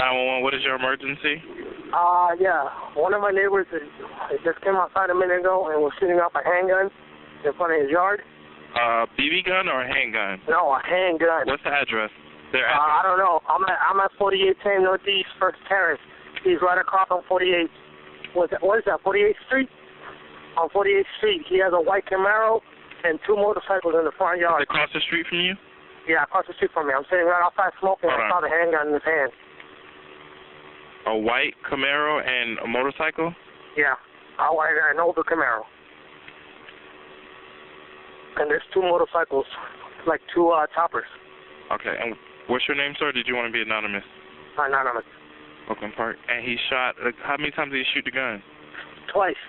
911, what is your emergency? Yeah. One of my neighbors just came outside a minute ago and was shooting off a handgun in front of his yard. BB gun or a handgun? No, a handgun. What's the address? Their address? I don't know. I'm at 4810 Northeast First Terrace. He's right across on 48. What is that? 48th Street? On 48th Street, he has a white Camaro and two motorcycles in the front yard. Across the street from you? Yeah, across the street from me. I'm sitting right outside smoking. I saw the handgun in his hand. A white Camaro and a motorcycle? Yeah, an older Camaro. And there's two motorcycles, like two toppers. Okay, and what's your name, sir? Did you want to be anonymous? Anonymous. Oakland Park. And he shot, how many times did he shoot the gun? Twice.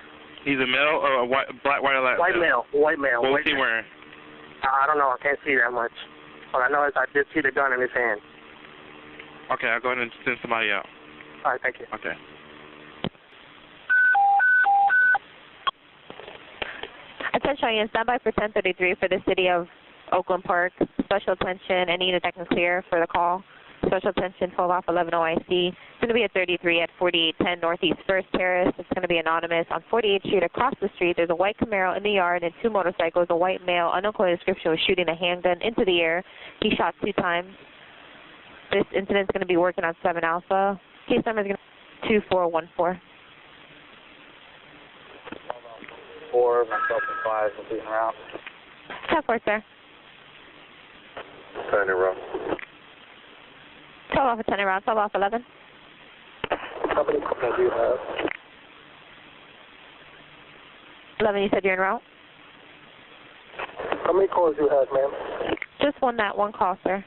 He's a male or a white, black, white, or Latin? White male. White male. What was he wearing? I don't know. I can't see that much. But I know I did see the gun in his hand. Okay, I'll go ahead and send somebody out. All right, thank you. Okay. Attention, stand by for 1033 for the city of Oakland Park. Special attention, any detective clear for the call. Special attention, 12 off 11 OIC. It's going to be at 33 at 4810 Northeast First Terrace. It's going to be anonymous. On 48th Street, across the street, there's a white Camaro in the yard and two motorcycles. A white male, unclear description, was shooting a handgun into the air. He shot 2 times. This incident is going to be working on 7 Alpha. Case number is going to be 2414. 4, myself and 5 will be around. 10-4, sir. Turn around. 12 off of 10 around, 12 off 11. How many calls do you have? 11, you said you're en route? How many calls do you have, ma'am? Just that one call, sir.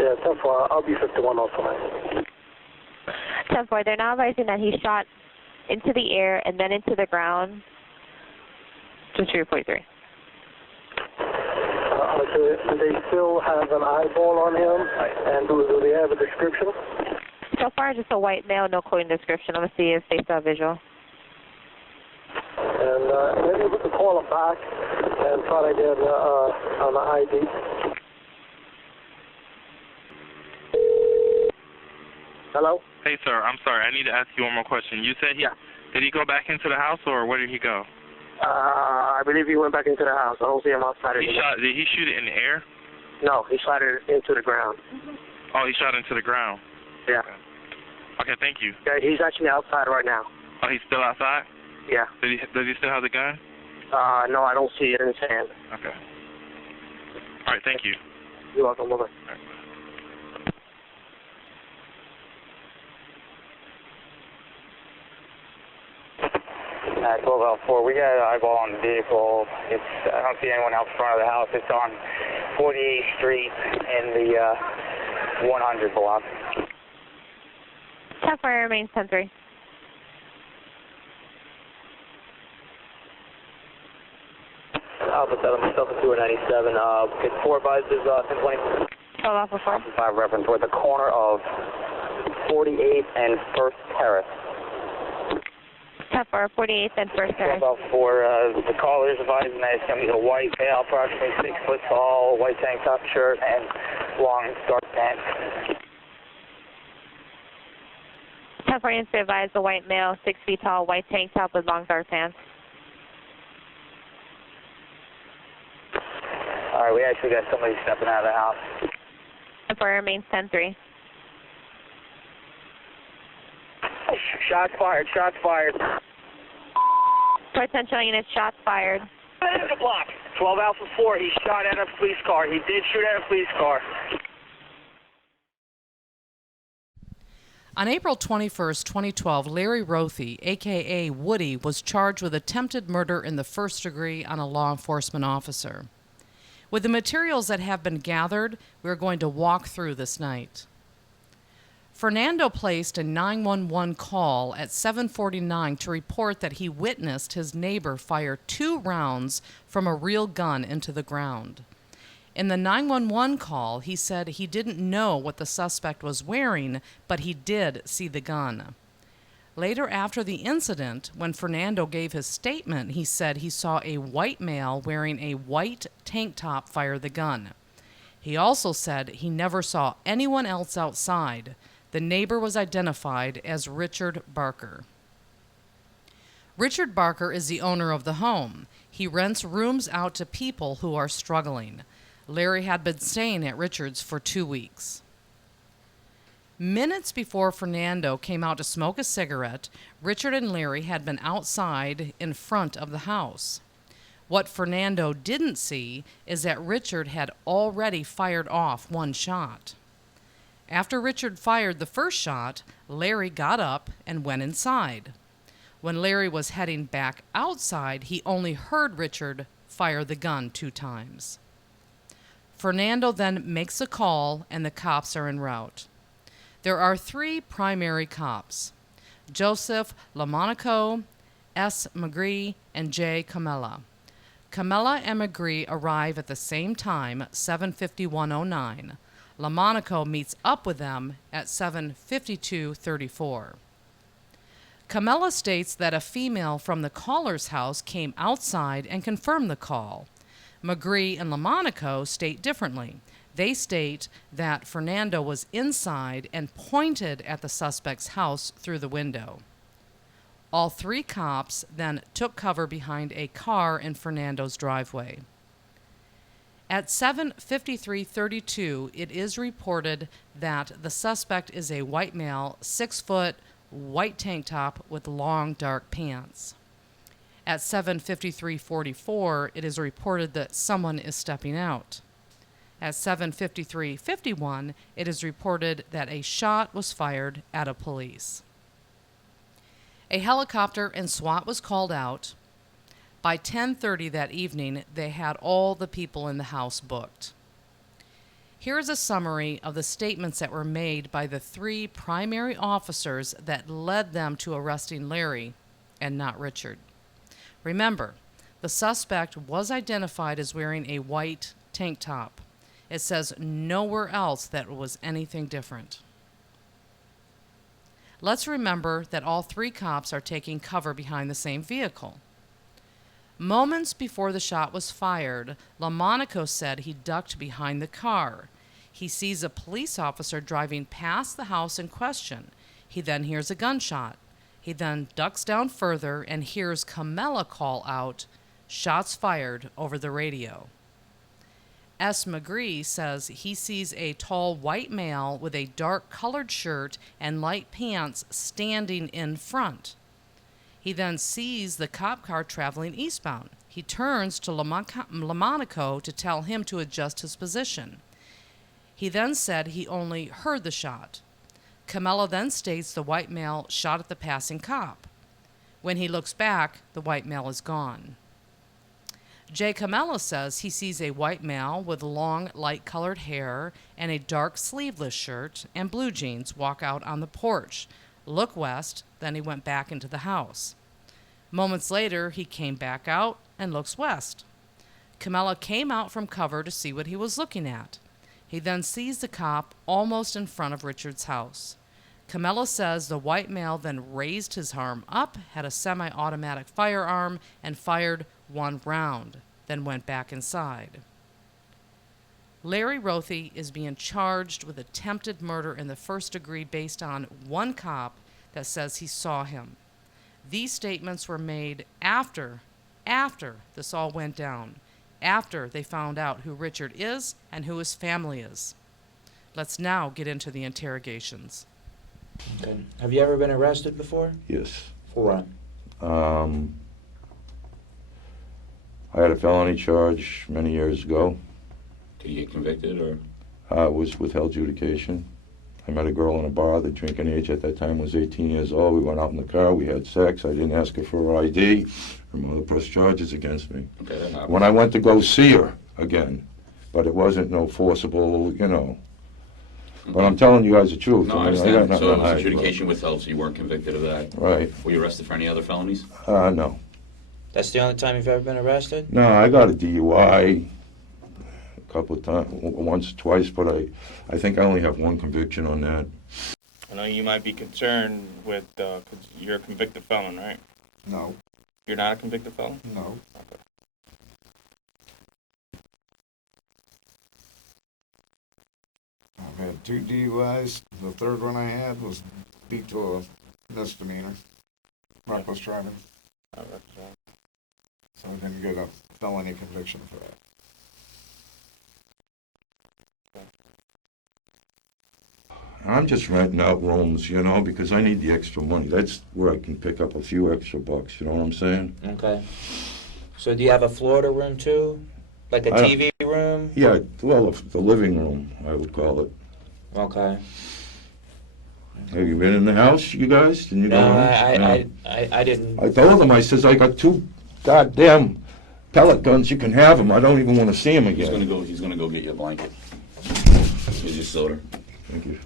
Yeah, 10-4. I'll be 51 also, ma'am. 10-4, they're now advising that he shot into the air and then into the ground. Just for your 43. Do they still have an eyeball on him? And do they have a description? So far, just a white male, no clothing description. I'm going to see if they still have visual. And maybe we could call him back and try to get an ID. Hello? Hey, sir, I'm sorry. I need to ask you one more question. You said did he go back into the house, or where did he go? I believe he went back into the house. I don't see him outside anymore. Did he shoot it in the air? No, he shot it into the ground. Oh, he shot into the ground. Yeah. Okay, thank you. Yeah, he's actually outside right now. Oh, he's still outside? Yeah. Does he still have the gun? No, I don't see it in his hand. Okay. All right, thank you. You're welcome. Bye-bye. 1204, we got an eyeball on the vehicle. I don't see anyone out front of the house. It's on 48th Street in the 100 block. 10-4 remains 10-3. Alpha 7, myself and 297. Get 4 advisors, 1020. 12 Alpha 4. Alpha 5 reference. We're at the corner of 48th and First Terrace. 10-4, 48th and First Terrace. 12 Alpha 4, the caller is advising that it's going to be a white male, approximately 6 foot tall, white tank top shirt, and long dark pants. 10-4, you advise the white male, 6 feet tall, white tank top with long dark pants. All right, we actually got somebody stepping out of the house. 10-4 remains 10-3. Shots fired, shots fired. For attention units, shots fired. The block. 12 Alpha 4, he shot at a police car. He did shoot at a police car. On April 21st, 2012, Larry Rothi, a.k.a. Woody, was charged with attempted murder in the first degree on a law enforcement officer. With the materials that have been gathered, we're going to walk through this night. Fernando placed a 911 call at 7:49 to report that he witnessed his neighbor fire 2 rounds from a real gun into the ground. In the 911 call, he said he didn't know what the suspect was wearing, but he did see the gun. Later after the incident, when Fernando gave his statement, he said he saw a white male wearing a white tank top fire the gun. He also said he never saw anyone else outside. The neighbor was identified as Richard Barker. Richard Barker is the owner of the home. He rents rooms out to people who are struggling. Larry had been staying at Richard's for 2 weeks. Minutes before Fernando came out to smoke a cigarette, Richard and Larry had been outside in front of the house. What Fernando didn't see is that Richard had already fired off one shot. After Richard fired the first shot, Larry got up and went inside. When Larry was heading back outside, he only heard Richard fire the gun 2 times. Fernando then makes a call and the cops are en route. There are 3 primary cops: Joseph Lamonaco, S. McGree, and J. Camella. Camella and McGree arrive at the same time, 7:51:09. Lamonaco meets up with them at 7:52:34. Camella states that a female from the caller's house came outside and confirmed the call. McGree and Lamonaco state differently. They state that Fernando was inside and pointed at the suspect's house through the window. All 3 cops then took cover behind a car in Fernando's driveway. At 7:53:32, it is reported that the suspect is a white male, 6 foot, white tank top with long dark pants. At 7:53:44, it is reported that someone is stepping out. At 7:53:51, it is reported that a shot was fired at a police. A helicopter and SWAT was called out. By 10:30 that evening, they had all the people in the house booked. Here is a summary of the statements that were made by the 3 primary officers that led them to arresting Larry and not Richard. Remember, the suspect was identified as wearing a white tank top. It says nowhere else that it was anything different. Let's remember that all 3 cops are taking cover behind the same vehicle. Moments before the shot was fired, Lamonaco said he ducked behind the car. He sees a police officer driving past the house in question. He then hears a gunshot. He then ducks down further and hears Camella call out, "Shots fired," over the radio. S. McGree says he sees a tall white male with a dark colored shirt and light pants standing in front. He then sees the cop car traveling eastbound. He turns to Lamonaco to tell him to adjust his position. He then said he only heard the shot. Camella then states the white male shot at the passing cop. When he looks back, the white male is gone. J. Camella says he sees a white male with long, light-colored hair and a dark sleeveless shirt and blue jeans walk out on the porch, look west, then he went back into the house. Moments later, he came back out and looks west. Camella came out from cover to see what he was looking at. He then sees the cop almost in front of Richard's house. Camella says the white male then raised his arm up, had a semi-automatic firearm, and fired 1 round, then went back inside. Larry Rothi is being charged with attempted murder in the 1st degree based on 1 cop that says he saw him. These statements were made after this all went down, after they found out who Richard is and who his family is. Let's now get into the interrogations. Okay. Have you ever been arrested before? Yes. For what? I had a felony charge many years ago. Did you get convicted, or? It was withheld adjudication. I met a girl in a bar. The drinking age at that time was 18 years old. We went out in the car. We had sex. I didn't ask her for her ID. Her mother pressed charges against me. Okay, that happened. When I went to go see her again, but it wasn't no forcible, But I'm telling you guys the truth. No, I got understand. nothing So it to was hide, adjudication withheld, so you weren't convicted of that. Right. Were you arrested for any other felonies? No. That's the only time you've ever been arrested? No, I got a DUI a couple of times, once, twice, but I think I only have 1 conviction on that. I know you might be concerned with, because you're a convicted felon, right? No, You're not a convicted felon? no. Okay. 2 DUIs. The third one I had was beat to a misdemeanor. Reckless driving. So I didn't get a felony conviction for that. I'm just renting out rooms, you know, because I need the extra money. That's where I can pick up a few extra bucks, you know what I'm saying? Okay. So do you have a Florida room too? Like a TV room? Yeah, well, the living room, I would call it. Okay. Have you been in the house, you guys? Didn't you No, go in? I didn't. I told them, I says, I got 2 goddamn pellet guns, you can have them. I don't even want to see them He's again. gonna go get you a blanket. Here's your soda. Thank you.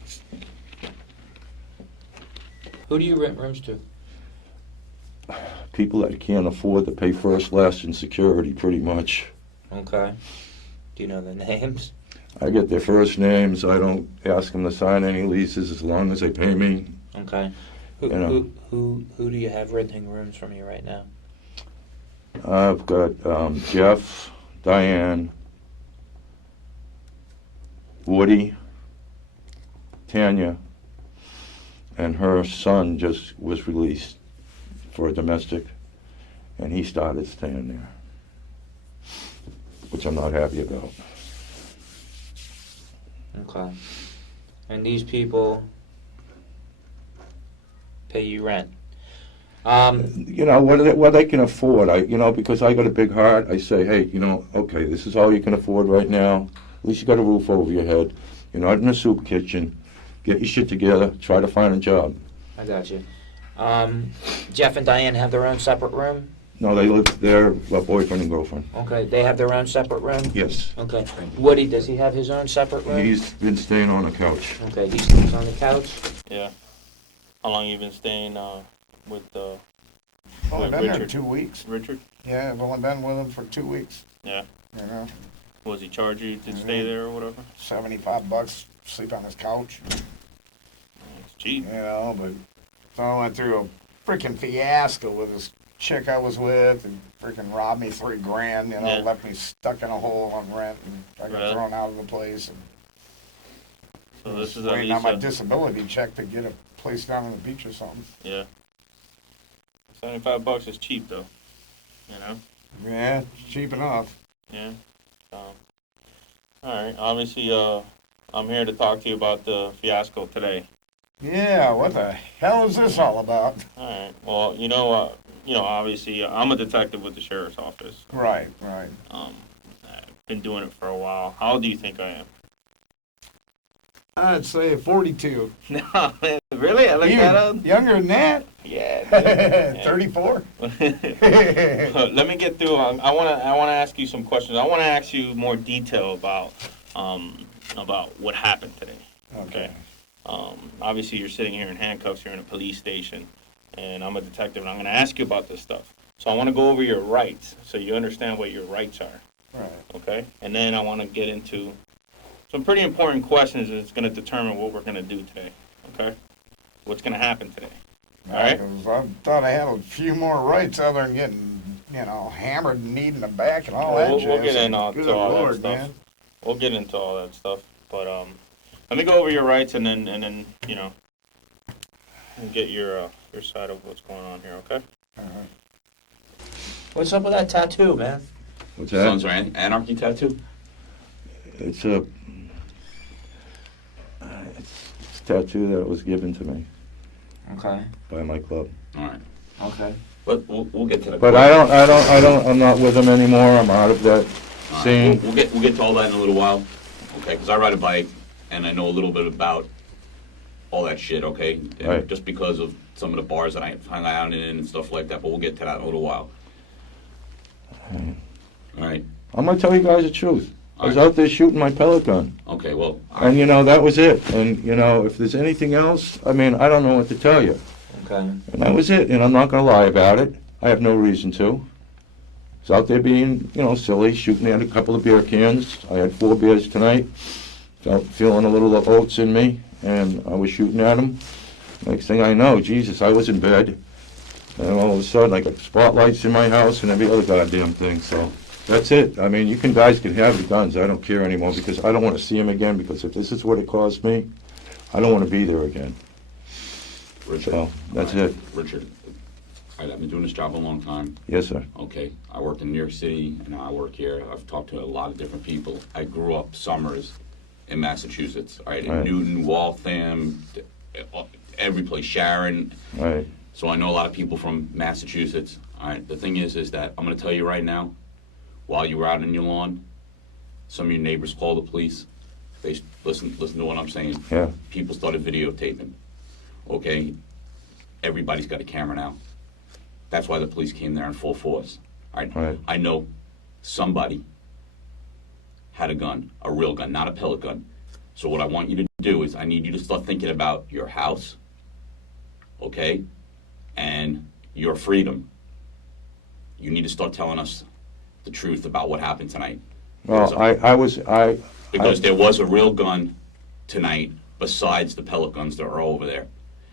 Who do you rent rooms to? People that can't afford to pay first, last, and security, pretty much. Okay. Do you know the names? I get their first names. I don't ask them to sign any leases as long as they pay me. Okay. Who, You know. who do you have renting rooms from you right now? I've got Jeff, Diane, Woody, Tanya, and her son just was released for a domestic, and he started staying there, which I'm not happy about. Okay. And these people pay you rent. You know, what they can afford, because I got a big heart, I say, hey, okay, this is all you can afford right now. At least you got a roof over your head. You're not in a soup kitchen. Get your shit together. Try to find a job. I got you. Jeff and Diane have their own separate room? No, they live there, boyfriend and girlfriend. Okay, they have their own separate room? Yes. Okay. Woody, does he have his own separate room? He's been staying on a couch. Okay, he sleeps on the couch? Yeah. How long you been staying with Only been Richard? there 2 weeks. Richard? Yeah, I've only been with him for 2 weeks. Yeah. You know, Was he charge you to stay there or whatever? $75, sleep on his couch. It's cheap. You know, but so I went through a freaking fiasco with this chick I was with, and freaking robbed me $3,000. You know, Yeah. left me stuck in a hole on rent, and I got Really? thrown out of the place. And So this is at waiting on least my disability check to get a place down on the beach or something. yeah. $75 is cheap though. You know? Yeah, it's cheap enough. Yeah. All right. Obviously, I'm here to talk to you about the fiasco today. Yeah, what the hell is this all about? All right. Well, obviously, I'm a detective with the sheriff's office. Right. I've been doing it for a while. How old do you think I am? I'd say 42. No, really? I look that old? Younger than that? Yeah. 34? Let me get through. I want to ask you some questions. I want to ask you more detail about what happened today. Okay. Obviously, you're sitting here in handcuffs. You're in a police station, and I'm a detective, and I'm going to ask you about this stuff. So I want to go over your rights, so you understand what your rights are. Right. Okay? And then I want to get into some pretty important questions that's going to determine what we're going to do today. Okay? What's going to happen today. All right? I thought I had a few more rights other than getting, hammered and kneed in the back and all that We'll jazz. get into Good all Lord, that stuff. man. We'll get into all that stuff. But let me go over your rights and then and get your side of what's going on here. Okay? What's up with that tattoo, man? What's Sons that? are anarchy tattoo? It's a tattoo that was given to me Okay. by my club. All right. Okay. But we'll get to the. But I'm not with them anymore. I'm out of that All right, scene. We'll get to all that in a little while, okay? Because I ride a bike, and I know a little bit about all that shit, okay? And Right. just because of some of the bars that I hung out in and stuff like that, but we'll get to that in a little while. All right. I'm gonna tell you guys the truth. I was All right. out there shooting my pellet gun, Okay. Well. all and right. that was it. And if there's anything else, I don't know what to tell you. Okay. And that was it. And I'm not gonna lie about it. I have no reason to. I was out there being, silly, shooting at a couple of beer cans. I had 4 beers tonight. Feeling a little oats in me, and I was shooting at them. Next thing I know, Jesus, I was in bed. And all of a sudden, I got spotlights in my house and every other goddamn thing. So That's it. I mean, guys can have the guns. I don't care anymore because I don't want to see them again, because if this is what it cost me, I don't want to be there again. Richard. So, that's it. Richard, all right, I've been doing this job a long time. Yes, sir. Okay, I worked in New York City, and now I work here. I've talked to a lot of different people. I grew up summers in Massachusetts, all right, in Right. Newton, Waltham, every place, Sharon. Right. So I know a lot of people from Massachusetts. All right, the thing is that I'm going to tell you right now, while you were out on your lawn, some of your neighbors called the police. They listen to what I'm saying. Yeah. People started videotaping. Okay, everybody's got a camera now. That's why the police came there in full force. All right. Right. I know somebody had a gun, a real gun, not a pellet gun. So what I want you to do is I need you to start thinking about your house, okay, and your freedom. You need to start telling us the truth about what happened tonight. Well, Because there was a real gun tonight besides the pellet guns that are over there.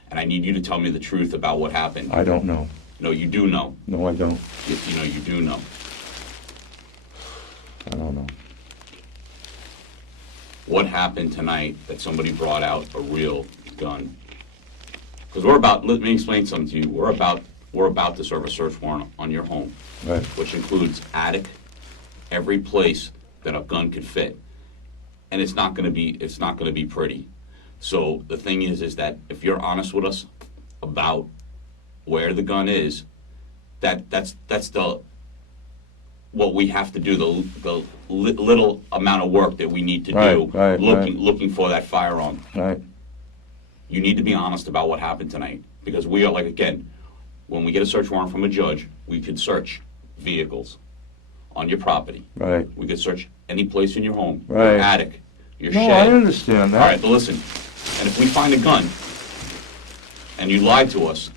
And I need you to tell me the truth about what happened. I don't know. No, you do know. No, I don't. You know, you do know. I don't know. What happened tonight that somebody brought out a real gun? Because let me explain something to you. We're about to serve a search warrant on your home, Right. which includes attic, every place that a gun could fit. And it's not gonna be pretty. So the thing is that if you're honest with us about where the gun is, that's what we have to do, the little amount of work that we need to do, looking for that firearm. Right. You need to be honest about what happened tonight, because we are, like, again, when we get a search warrant from a judge, we could search vehicles on your property. Right. We could search any place in your home, Right. your attic, your No, shed. I understand that. All right, but listen, and if we find a gun, and you lied to us,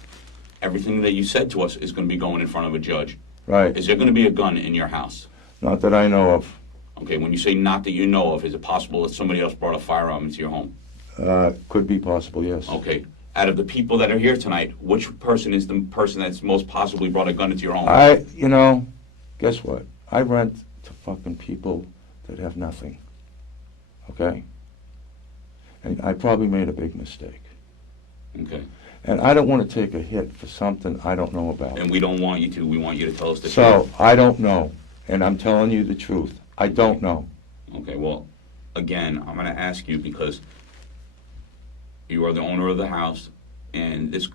everything that you said to us is gonna be going in front of a judge. Right. Is there gonna be a gun in your house? Not that I know of. Okay, when you say not that you know of, is it possible that somebody else brought a firearm into your home? Could be possible, yes. Okay, out of the people that are here tonight, which person is the person that's most possibly brought a gun into your home? Guess what? I rent to fucking people that have nothing. Okay? And I probably made a big mistake. Okay, And I don't want to take a hit for something I don't know about. and we don't want you to, we want you to tell us the truth. So, I don't know. And I'm telling you the truth. I don't know. Okay, well, again, I'm gonna ask you because you are the owner of the house, and this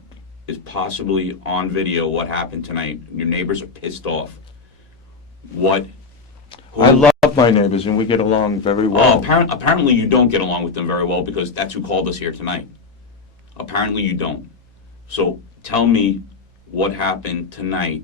is possibly on video what happened tonight. Your neighbors are pissed off. I love my neighbors and we get along very well. Apparently you don't get along with them very well because that's who called us here tonight. Apparently you don't. So tell me what happened tonight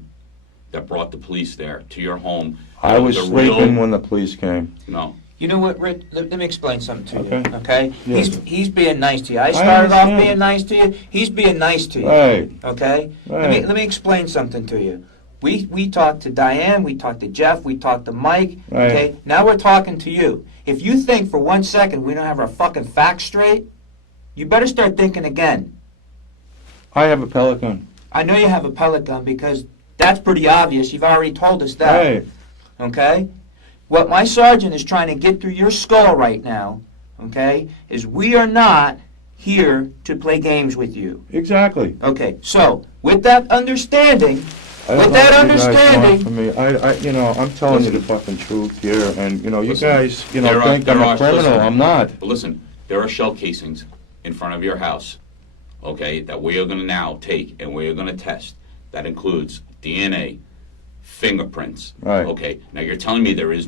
that brought the police there to your home. I was sleeping when the police came. No. You know what, Rick? Let me explain something to Okay. you, okay? Yeah. He's being nice to you. I started off understand. being nice to you. He's being nice to you. Right. Okay? Right. Let me explain something to you. We talked to Diane, we talked to Jeff, we talked to Mike, Right. okay? Now we're talking to you. If you think for 1 second we don't have our fucking facts straight, you better start thinking again. I have a pellet gun. I know you have a pellet gun because that's pretty obvious. You've already told us that. Right. Okay? What my sergeant is trying to get through your skull right now, okay, is we are not here to play games with you. Exactly. Okay, so with that understanding, I don't with know that what you guys want understanding, from me. I'm telling you the fucking truth here, and you Listen, guys, there think I'm a criminal. listen, I'm not. But listen, there are shell casings in front of your house, okay, that we are gonna now take and we are gonna test. That includes DNA, fingerprints. Right. Okay, now you're telling me there is no